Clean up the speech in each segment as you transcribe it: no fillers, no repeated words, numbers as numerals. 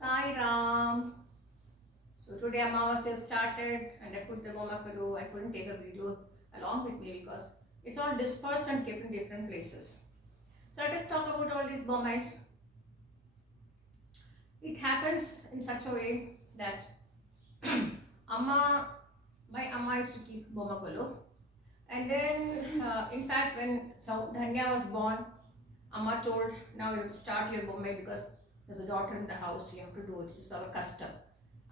Sai Ram. So today Amavasya started and I put the Gomakadu. I couldn't take a video along with me because it's all dispersed and kept in different places. So let us talk about all these bommais. It happens in such a way that Amma, my Amma used to keep Bomakulu. And then, in fact, when Dhanya was born, Amma told, now you have to start your bommai because there's a daughter in the house, you have to do it. It's our custom.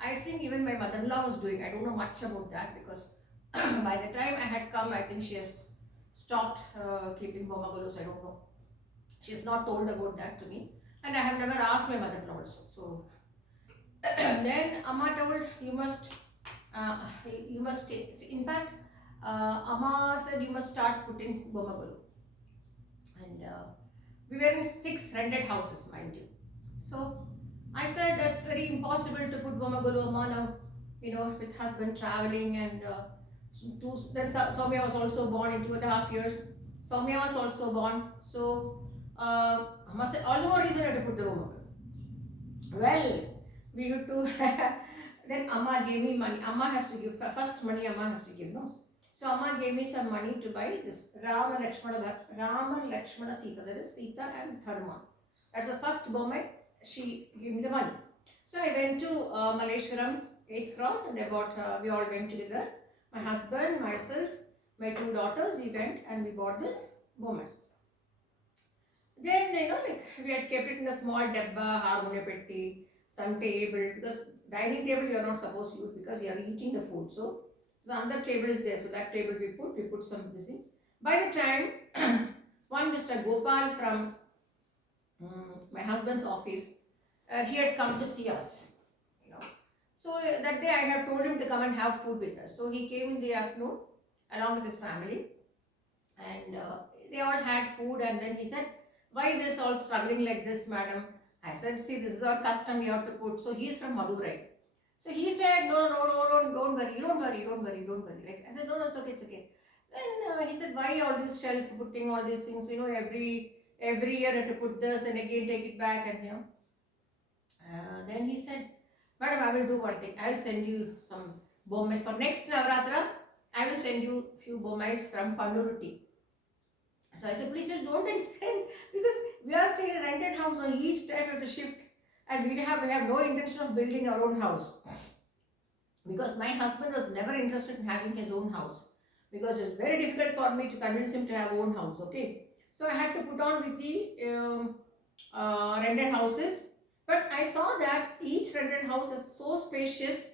I think even my mother-in-law was doing, I don't know much about that because by the time I had come, I think she has stopped keeping bomagolus, I don't know. She's not told about that to me. And I have never asked my mother-in-law also. So then Amma told, you must take, in fact, Amma said you must start putting bomagolu. And we were in 6 rented houses, mind you. So I said that's very impossible to put Bomagolu Amma, with husband traveling and then Soumya was also born in 2.5 years. Soumya was also born. So Amma said, all the more reason I had to put the Bomagolu. Well, we had to, then Amma gave me money. Amma has to give, first money Amma has to give, no? So Amma gave me some money to buy this Rama Lakshmana Sita, that is Sita and Hanuman. That's the first bommai. She gave me the money. So I went to Malleshwaram, 8th Cross, and we all went together. My husband, myself, my 2 daughters, we went and we bought this bommai. Then, we had kept it in a small dabba, harmonia petti, some table, because dining table you are not supposed to use because you are eating the food. So the other table is there. So that table we put some this in. By the time one Mr. Gopal from my husband's office, he had come to see us. So that day I have told him to come and have food with us. So he came in the afternoon along with his family, and they all had food. And then he said, "Why this all struggling like this, madam?" I said, "See, this is our custom. You have to put." So he is from Madurai. So he said, no, don't worry. Like, I said, no, it's okay. Then he said, why all this shelf putting all these things? Every year I have to put this and again take it back and then he said, madam, I will do one thing. I will send you some bommais for next Navratra. I will send you few bommais from Pandurutti. So I said, please don't send because we are staying in a rented house. On each time we have to shift. And we have no intention of building our own house because my husband was never interested in having his own house because it was very difficult for me to convince him to have own house. Okay, so I had to put on with the rented houses, but I saw that each rented house is so spacious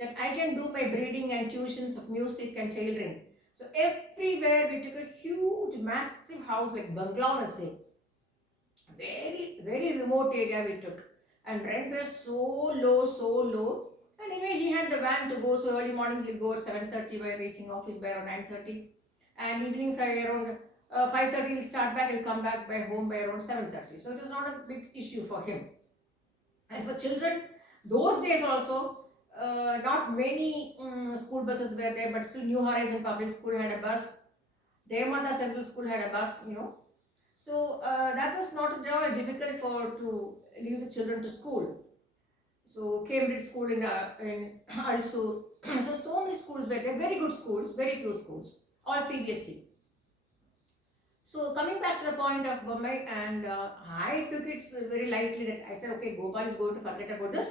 that I can do my breeding and tuitions of music and tailoring. So everywhere we took a huge massive house like bungalow, let's say, very very remote area we took. And rent was so low. And anyway, he had the van to go, so early mornings he'll go at 7:30 by reaching office by around 9:30. And evening by around 5:30 he'll start back, he'll come back by home by around 7:30. So it was not a big issue for him. And for children, those days also, not many school buses were there, but still New Horizon Public School had a bus. Devamata Central School had a bus, So that was not at all difficult to leave the children to school. So Cambridge School in also, so many schools were there, very good schools, very few schools, all CBSE. So coming back to the point of Bombay, and I took it very lightly that I said, okay, Gopal is going to forget about this.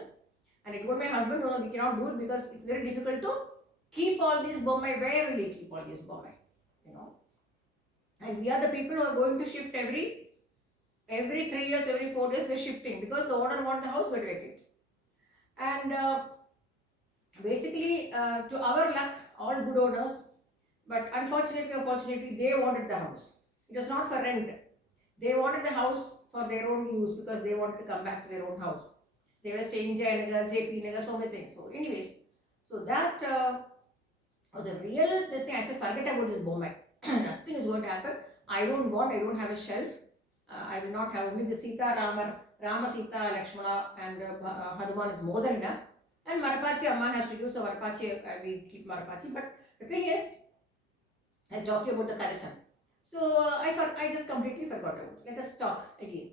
And I told my husband, no, we cannot do it because it's very difficult to keep all these Bombay. Where will we keep all these Bombay? And we are the people who are going to shift every 3 years, every 4 days, we're shifting because the owner wants the house, but vacate. And basically, to our luck, all good owners, but unfortunately, they wanted the house. It was not for rent. They wanted the house for their own use because they wanted to come back to their own house. They were staying in Jayanagar, JP Nagar, so many things. So, anyways, so that was a real this thing. I said, forget about this Bombay. Nothing is going to happen. I don't have a shelf. I will not have only the Sita, Rama, Sita, Lakshmana and Hanuman is more than enough. And Marapachi, Amma has to give, so Marapachi, we keep Marapachi. But the thing is, I'll talk to you about the Kalasan. So I just completely forgot about it. Let us talk again.